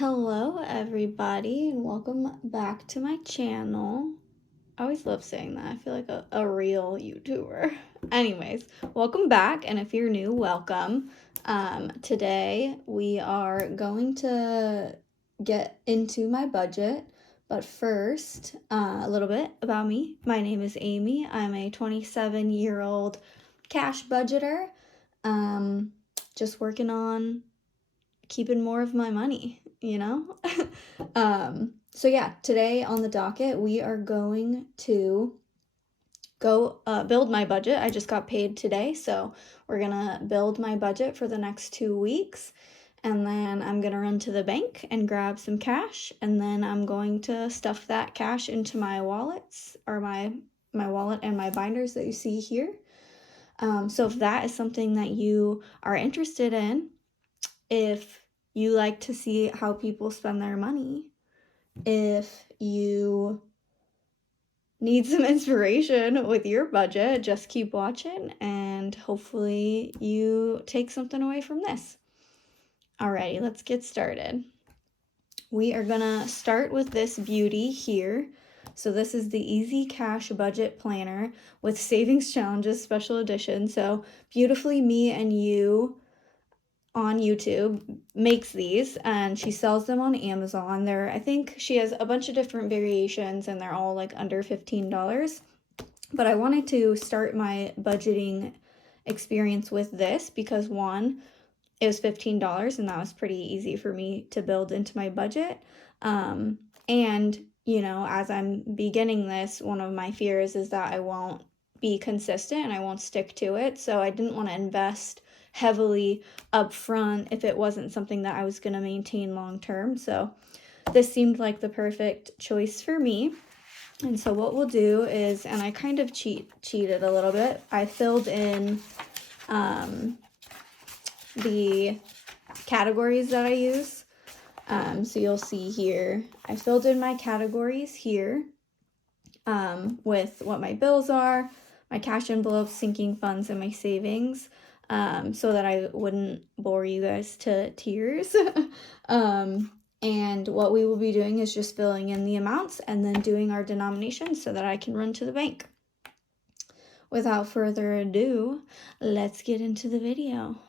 Hello everybody and welcome back to my channel. I always love saying that. I feel like a real YouTuber. Anyways, welcome back, and if you're new, welcome. Today we are going to get into my budget, but first, a little bit about me. My name is Amy. I'm a 27-year-old cash budgeter. Just working on keeping more of my money, you know? So yeah, today on the docket, we are going to go build my budget. I just got paid today, so we're gonna build my budget for the next 2 weeks. And then I'm gonna run to the bank and grab some cash, and then I'm going to stuff that cash into my wallets, or my wallet and my binders that you see here. So if that is something that you are interested in, if you like to see how people spend their money, if you need some inspiration with your budget, just keep watching and hopefully you take something away from this. Alrighty, let's get started. We are gonna start with this beauty here. So this is the Easy Cash Budget Planner with Savings Challenges Special Edition. So Beautifully Me and You on YouTube makes these, and she sells them on Amazon. I think she has a bunch of different variations and they're all like under $15. But I wanted to start my budgeting experience with this because one, it was $15 and that was pretty easy for me to build into my budget. And you know, as I'm beginning this, one of my fears is that I won't be consistent and I won't stick to it. So I didn't want to invest heavily up front if it wasn't something that I was going to maintain long term. So this seemed like the perfect choice for me. And so what we'll do is, and I kind of cheated a little bit, I filled in the categories that I use. So you'll see here, I filled in my categories here with what my bills are, my cash envelopes, sinking funds, and my savings, so that I wouldn't bore you guys to tears. And what we will be doing is just filling in the amounts and then doing our denominations so that I can run to the bank. Without further ado, let's get into the video.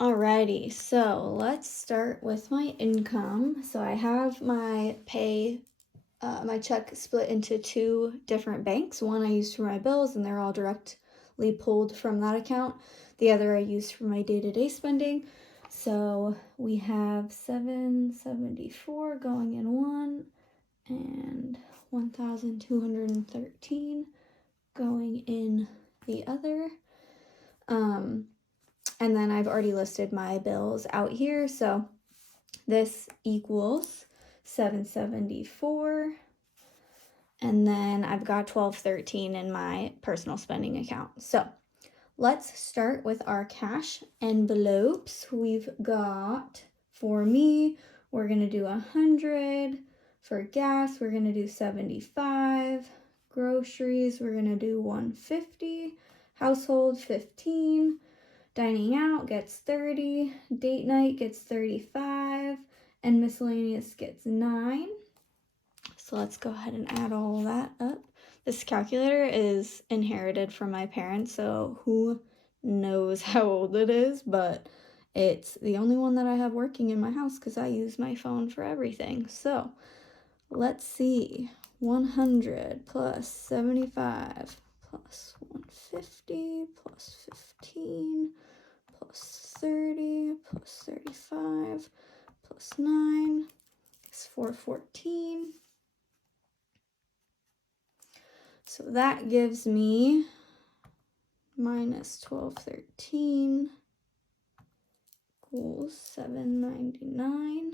Alrighty, so let's start with my income. So I have my my check split into two different banks. One I use for my bills and they're all directly pulled from that account. The other I use for my day-to-day spending. So we have $774 going in one and $1,213 going in the other. And then I've already listed my bills out here. So this equals $774. And then I've got $1,213 in my personal spending account. So let's start with our cash envelopes. We've got, for me, we're gonna do 100. For gas, we're gonna do 75. Groceries, we're gonna do 150. Household, 15. Dining out gets 30. Date night gets 35. And miscellaneous gets 9. So let's go ahead and add all that up. This calculator is inherited from my parents, so who knows how old it is, but it's the only one that I have working in my house because I use my phone for everything. So let's see. 100 plus 75 plus 150 plus 15 plus 30 plus 35 plus 9 is 414. So that gives me minus 1213 equals 799.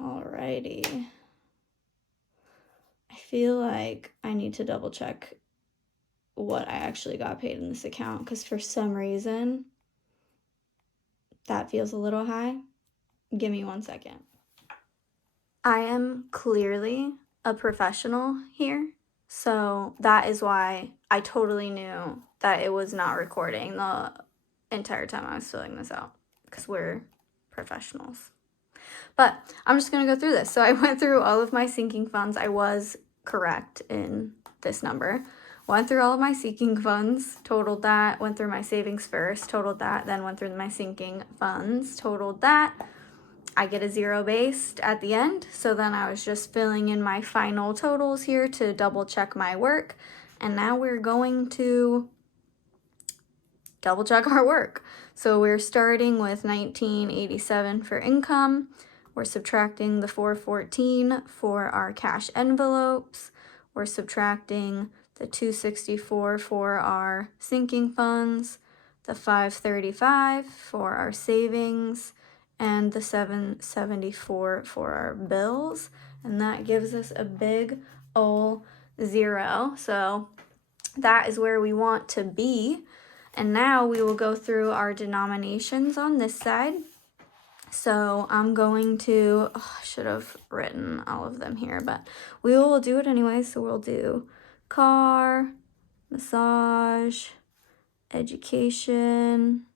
Alrighty. I feel like I need to double check what I actually got paid in this account because for some reason that feels a little high. Give me 1 second. I am clearly a professional here, so that is why I totally knew that it was not recording the entire time I was filling this out, because we're professionals. But I'm just going to go through this. So I went through all of my sinking funds. I was correct in this number. Went through all of my sinking funds, totaled that, went through my savings first, totaled that, then went through my sinking funds, totaled that. I get a zero based at the end. So then I was just filling in my final totals here to double check my work. And now we're going to double check our work. So we're starting with 1987 for income. We're subtracting the 414 for our cash envelopes. We're subtracting the 264 for our sinking funds, the 535 for our savings, and the 774 for our bills. And that gives us a big ol' zero. So that is where we want to be. And now we will go through our denominations on this side. So I'm going to, I should have written all of them here, but we will do it anyway. So we'll do car, massage, education,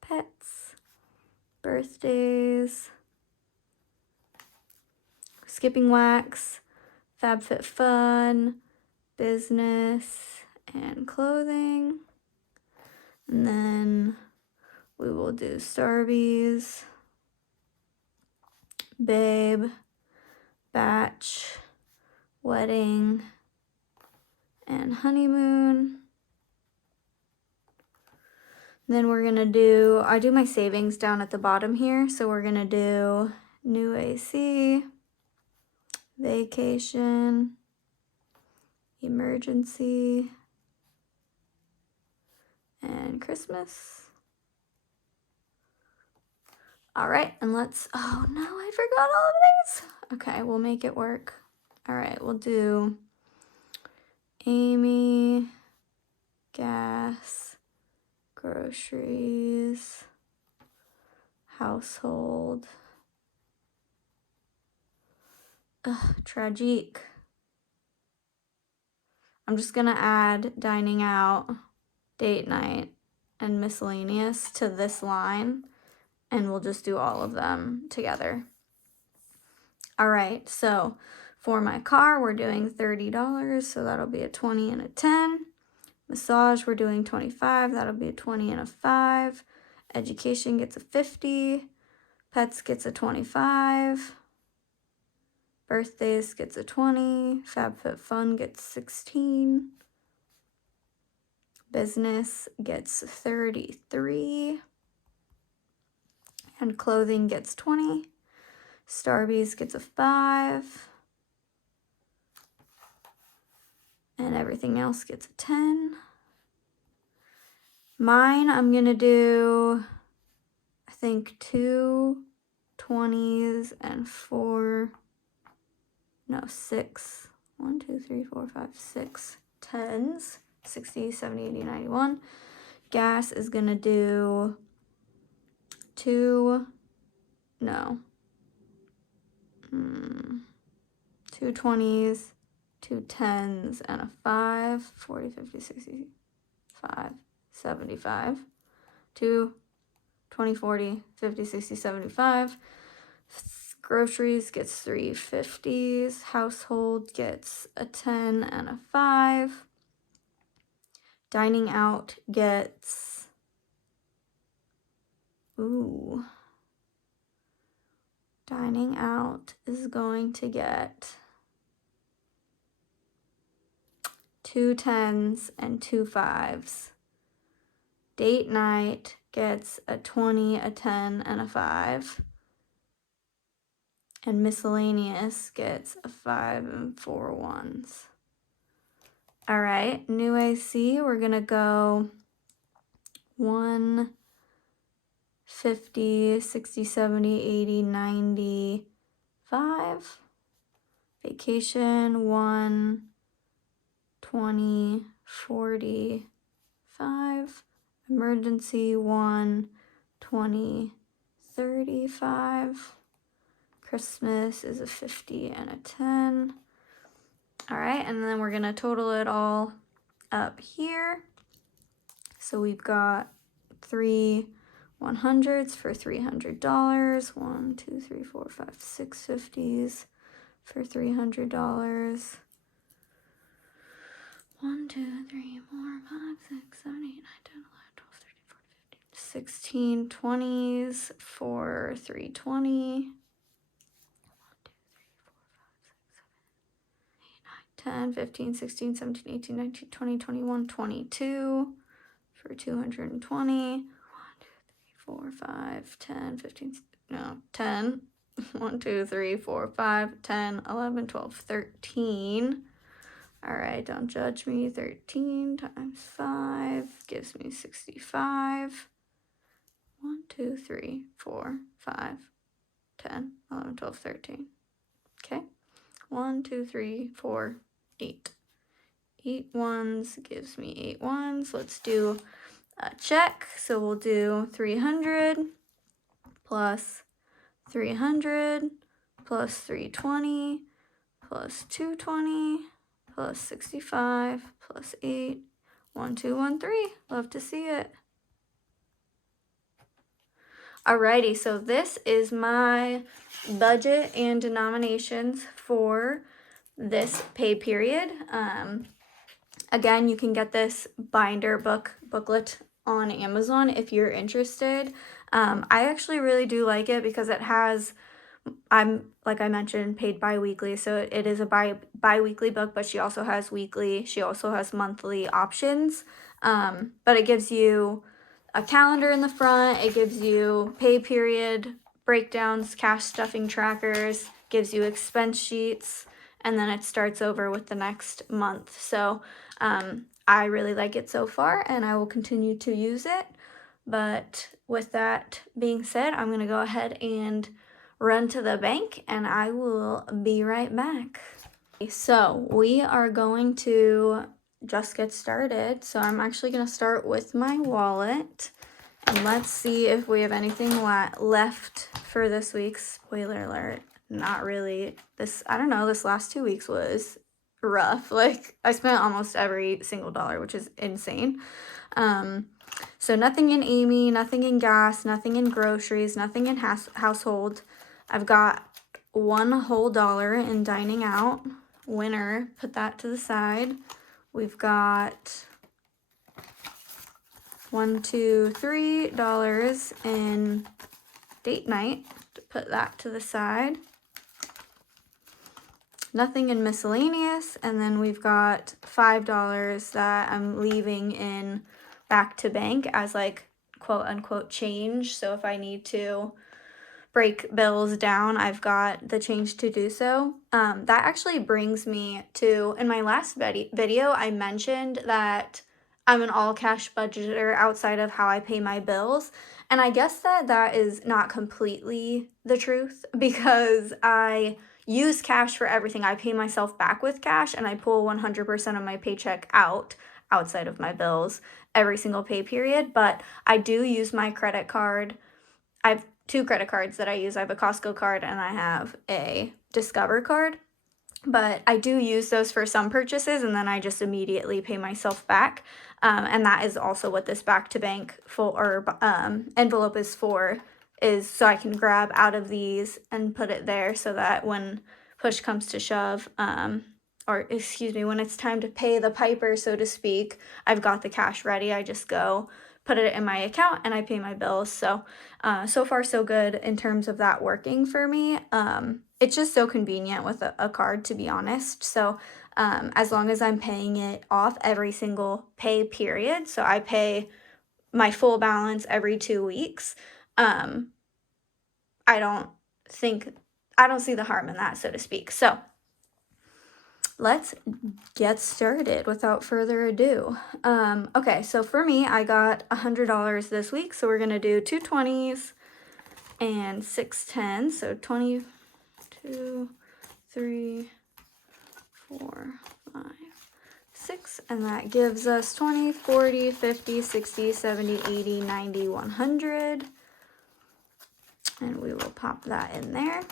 pets, birthdays, skipping wax, FabFitFun, business, and clothing. And then we will do Starbies, babe, batch, wedding, and honeymoon. Then we're gonna do, I do my savings down at the bottom here. So we're gonna do new AC, vacation, emergency, and Christmas. All right, and let's, oh no, I forgot all of these. Okay, we'll make it work. All right, we'll do Amy, gas, groceries, household, tragique. I'm just gonna add dining out, date night, and miscellaneous to this line, and we'll just do all of them together. All right, so for my car, we're doing $30, so that'll be a 20 and a 10. Massage, we're doing 25, that'll be a 20 and a 5. Education gets a 50. Pets gets a 25. Birthdays gets a 20. FabFitFun gets 16. Business gets 33. And clothing gets 20. Starbies gets a 5. And everything else gets a 10. Mine, I'm going to do, I think, 2 20s and 6. 1, 2, 3, 4, 5, 6 10s. 60, 70, 80, 91. Gas is going to do 2 20s, 2 10s, and a 5. 40, 50, 60, 5, 75. 2 20, 40, 50, 60, 75. Groceries gets 3 50s. Household gets a 10 and a 5. Dining out gets, dining out is going to get 2 10s and 2 5s. Date night gets a 20, a 10, and a 5. And miscellaneous gets a 5 and 4 1s. All right, new AC, we're going to go 1, 50, 60, 70, 80, 95. Vacation, 1, 20, 45. Emergency, 1, 20, 35. Christmas is a 50 and a 10. All right, and then we're gonna total it all up here. So we've got 3 100s for $300. 1, 2, 3, 4, 5, 6 50s for $300. 1, 2, 3, 4, 5, 6, 7, 8, 9, 10, 11, 12, 13, 14, 15, 16 20s for $320. 10, 15, 16, 17, 18, 19, 20, 21, 22 for $220. 1, 2, 3, 4, 5, 10, 15, no, 10. 1, 2, 3, 4, 5, 10, 11, 12, 13. All right, don't judge me. 13 times 5 gives me 65. 1, 2, 3, 4, 5, 10, 11, 12, 13. Okay. 1, 2, 3, 4, 8. 8 ones gives me 8 ones. Let's do a check. So we'll do 300 plus 300 plus 320 plus 220 plus 65 plus 8. 1213. Love to see it. Alrighty, so this is my budget and denominations for this pay period. Again, you can get this binder booklet on Amazon if you're interested. I actually really do like it because it has, like I mentioned, paid bi-weekly, so it is a bi-weekly book, but she also has monthly options. But it gives you a calendar in the front, it gives you pay period breakdowns, cash stuffing trackers, gives you expense sheets, and then it starts over with the next month. So I really like it so far, and I will continue to use it. But with that being said, I'm going to go ahead and run to the bank, and I will be right back. So we are going to just get started. So I'm actually going to start with my wallet, and let's see if we have anything left for this week. Spoiler alert, not really. I don't know, this last 2 weeks was rough. Like, I spent almost every single dollar, which is insane. So nothing in Amy, nothing in gas, nothing in groceries, nothing in household. I've got $1 whole in dining out. Winner, put that to the side. We've got $1, $2, $3 in date night. Put that to the side. Nothing in miscellaneous, and then we've got $5 that I'm leaving in back to bank as like quote unquote change. So if I need to break bills down, I've got the change to do so. That actually brings me to, in my last video, I mentioned that I'm an all cash budgeter outside of how I pay my bills. And I guess that is not completely the truth, because I use cash for everything. I pay myself back with cash, and I pull 100% of my paycheck outside of my bills every single pay period. But I do use my credit card. I have 2 credit cards that I use. I have a Costco card and I have a Discover card. But I do use those for some purchases, and then I just immediately pay myself back. And that is also what this back to bank envelope is for, is so I can grab out of these and put it there, so that when push comes to shove, when it's time to pay the piper, so to speak, I've got the cash ready. I just go put it in my account and I pay my bills. So so far so good in terms of that working for me. It's just so convenient with a card, to be honest. So as long as I'm paying it off every single pay period, so I pay my full balance every 2 weeks, I don't see the harm in that, so to speak. So let's get started without further ado. Okay, so for me, I got $100 this week, so we're gonna do 2 20s and 6 10s, so 20, 2, 3, 4, 5, 6, and that gives us 20, 40, 50, 60, 70, 80, 90, 100. And we will pop that in there.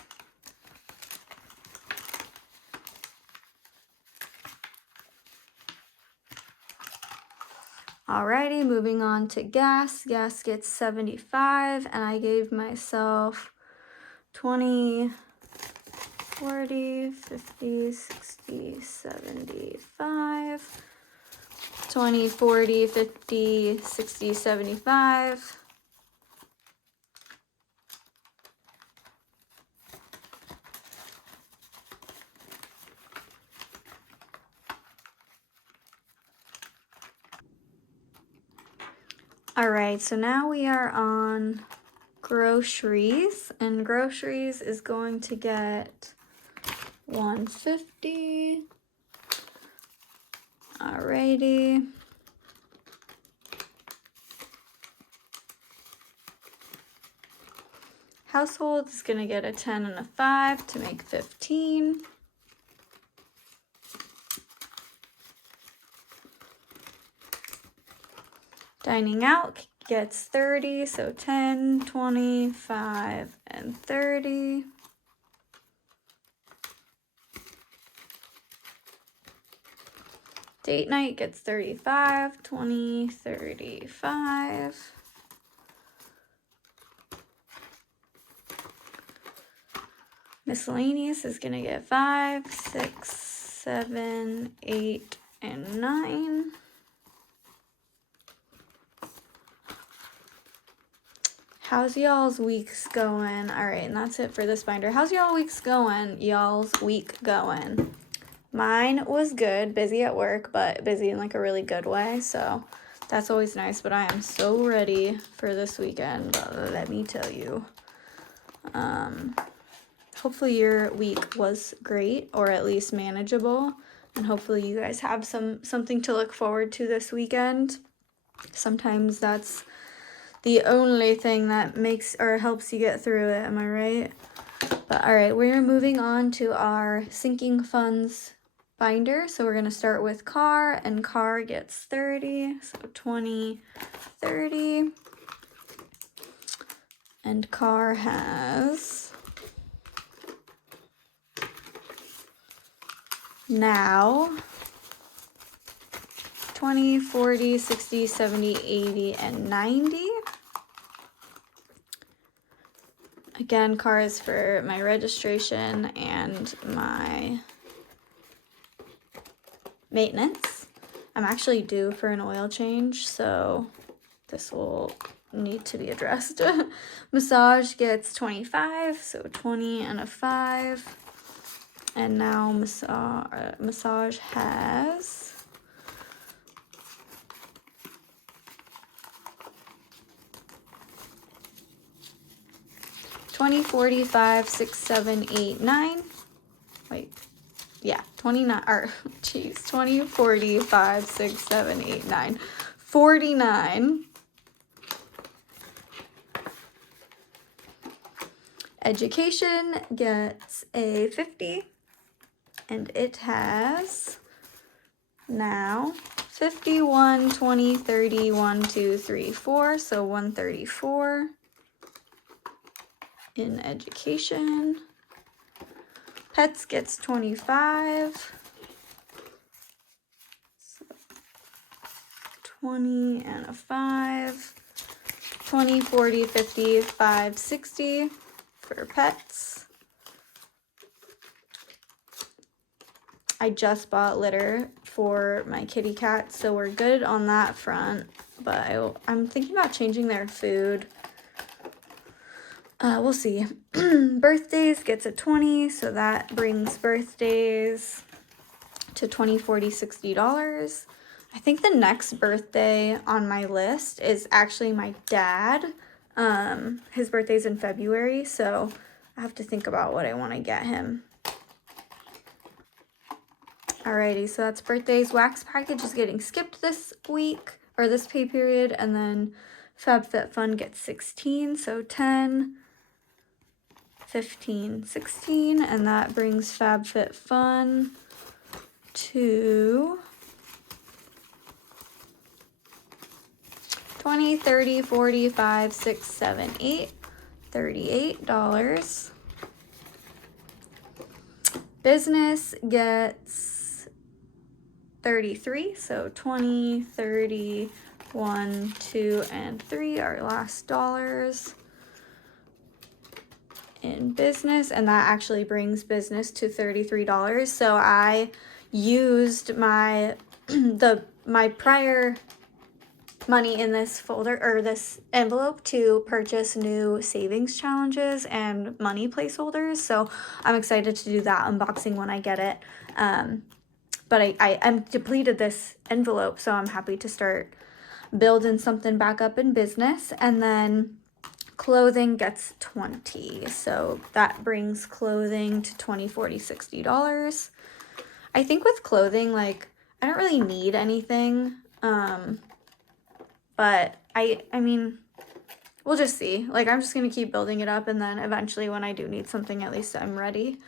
Alrighty, moving on to gas. Gas gets 75, and I gave myself 20, 40, 50, 60, 75. 20, 40, 50, 60, 75. All right, so now we are on groceries, and groceries is going to get 150. Alrighty. Household is gonna get a 10 and a 5 to make 15. Dining out gets 30, so 10, 25, and 30. Date night gets 35, 20, 35. Miscellaneous is gonna get 5, 6, 7, 8, and 9. How's y'all's weeks going? All right, and that's it for this binder. How's y'all weeks going? Y'all's week going? Mine was good, busy at work, but busy in like a really good way. So that's always nice, but I am so ready for this weekend, let me tell you. Hopefully your week was great, or at least manageable, and hopefully you guys have something to look forward to this weekend. Sometimes that's the only thing that makes or helps you get through it, am I right? But all right, we're moving on to our sinking funds binder. So we're gonna start with car, and car gets 30, so 20, 30. And car has now 20, 40, 60, 70, 80, and 90. Again, car is for my registration and my maintenance. I'm actually due for an oil change, so this will need to be addressed. Massage gets 25, so 20 and a 5. And now massage has 20, 40, 5, 6, 7, 8, 9. Wait, yeah, 29, or geez, 20, 40, 5, 6, 7, 8, 9, 49. Education gets a 50, and it has now 51, 20, 30, 1, 2, 3, 4, so 134 in education. Pets gets 25, so 20 and a 5, 20, 40, 50, 5, 60 for pets. I just bought litter for my kitty cat, so we're good on that front, but I'm thinking about changing their food. We'll see. Birthdays gets a 20, so that brings birthdays to $20, $40, $60. I think the next birthday on my list is actually my dad. His birthday's in February, so I have to think about what I want to get him. Alrighty, so that's birthdays. Wax package is getting skipped this week, or this pay period, and then FabFitFun gets 16, so 10, 15, 16, and that brings FabFitFun to 20, 30, 40, 5, 6, 7, 8. $38. Business gets 33, so 20, 30, 1, 2, and 3, our last dollars in business, and that actually brings business to $33. So I used my my prior money in this folder or this envelope to purchase new savings challenges and money placeholders. So I'm excited to do that unboxing when I get it. But I'm depleted this envelope, so I'm happy to start building something back up in business. And then clothing gets 20, so that brings clothing to $20, $40, $60. I think with clothing, like, I don't really need anything, but I mean, we'll just see. Like, I'm just gonna keep building it up, and then eventually when I do need something, at least I'm ready.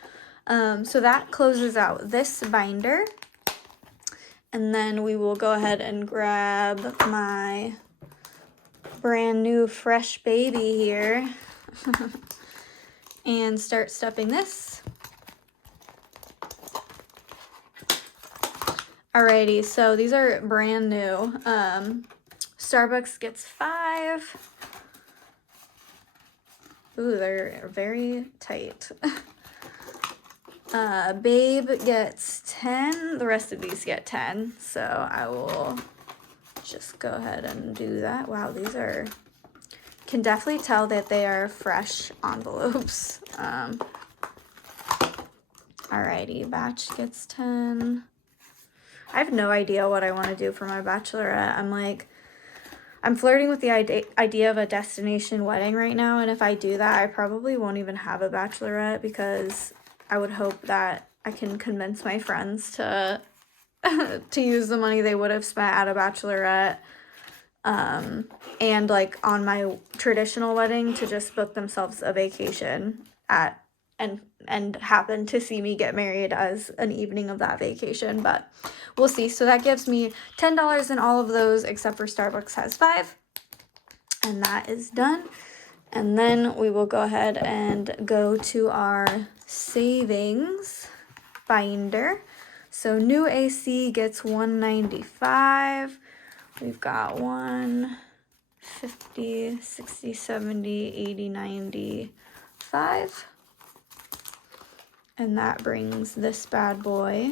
So that closes out this binder, and then we will go ahead and grab my brand new fresh baby here and start stuffing this. Alrighty, so these are brand new. Starbucks gets 5. Ooh, they're very tight. Babe gets 10. The rest of these get 10, so I will just go ahead and do that. Wow, these are, can definitely tell that they are fresh envelopes. Alrighty, batch gets 10. I have no idea what I want to do for my bachelorette. I'm flirting with the idea of a destination wedding right now, and if I do that, I probably won't even have a bachelorette, because I would hope that I can convince my friends to to use the money they would have spent at a bachelorette, and like on my traditional wedding, to just book themselves a vacation at and happen to see me get married as an evening of that vacation, but we'll see. So that gives me $10 in all of those, except for Starbucks has 5, and that is done. And then we will go ahead and go to our savings binder. So new AC gets $195. We've got 1, 50, 60, 70, 80, 95. And that brings this bad boy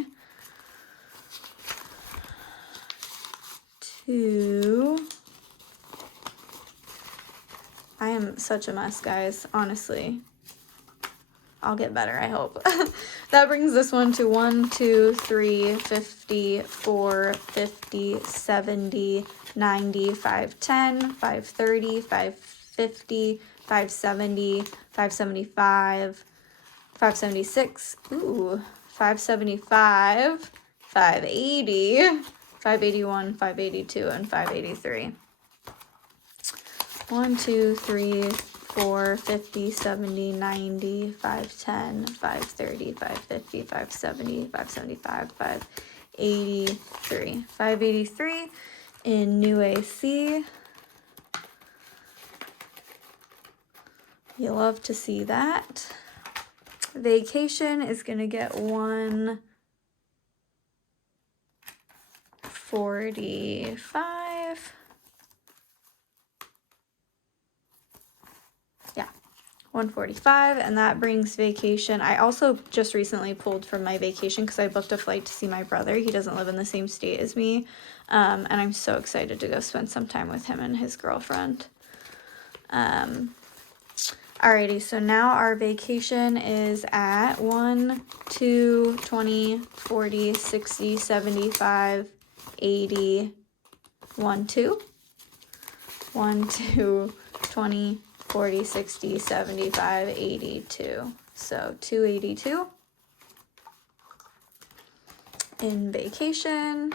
to, I am such a mess, guys, honestly. I'll get better, I hope. That brings this one to 1, 2, 3, 50, 4, 50, 70, 90, 510, 530, 550, 570, 575, 576, ooh, 575, 580, 581, 582, and 583. 1, 2, 3, 4, 50, 70, 90, 510, 530, 550, 570, 575, 583. 583 in new AC. You love to see that. Vacation is going to get 145. Yeah, 145, and that brings vacation. I also just recently pulled from my vacation because I booked a flight to see my brother. He doesn't live in the same state as me, and I'm so excited to go spend some time with him and his girlfriend. Alrighty, so now our vacation is at 1, 2, 20, 40, 60, 75, 80, 1, 2. 1, 2, 20, 40, 60, 75, 82. So 282 in vacation.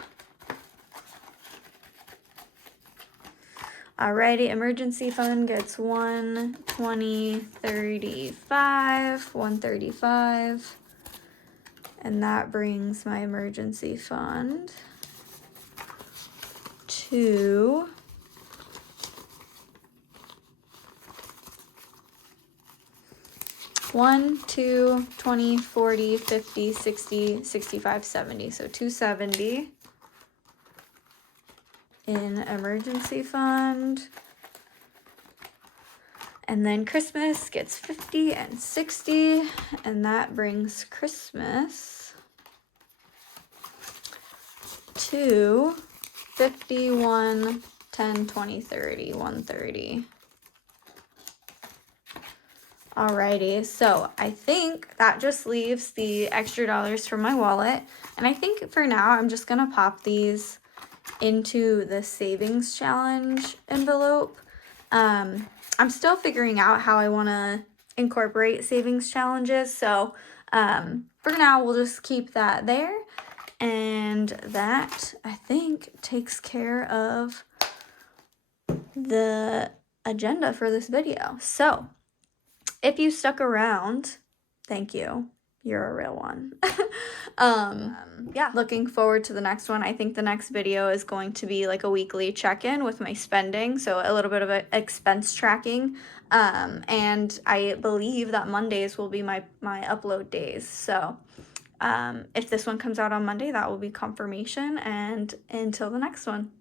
Alrighty, emergency fund gets 120, 35, 135. And that brings my emergency fund to 1, 2, 20, 40, 50, 60, 65, 70. So $270 in emergency fund. And then Christmas gets 50 and 60, and that brings Christmas to 51, 10, 20, 30, 130. Alrighty, so I think that just leaves the extra dollars from my wallet. And I think for now, I'm just gonna pop these into the savings challenge envelope. I'm still figuring out how I wanna incorporate savings challenges. So for now, we'll just keep that there. And that, I think, takes care of the agenda for this video. So if you stuck around, thank you. You're a real one. Yeah, looking forward to the next one. I think the next video is going to be like a weekly check-in with my spending, so a little bit of expense tracking. And I believe that Mondays will be my upload days. So if this one comes out on Monday, that will be confirmation. And until the next one.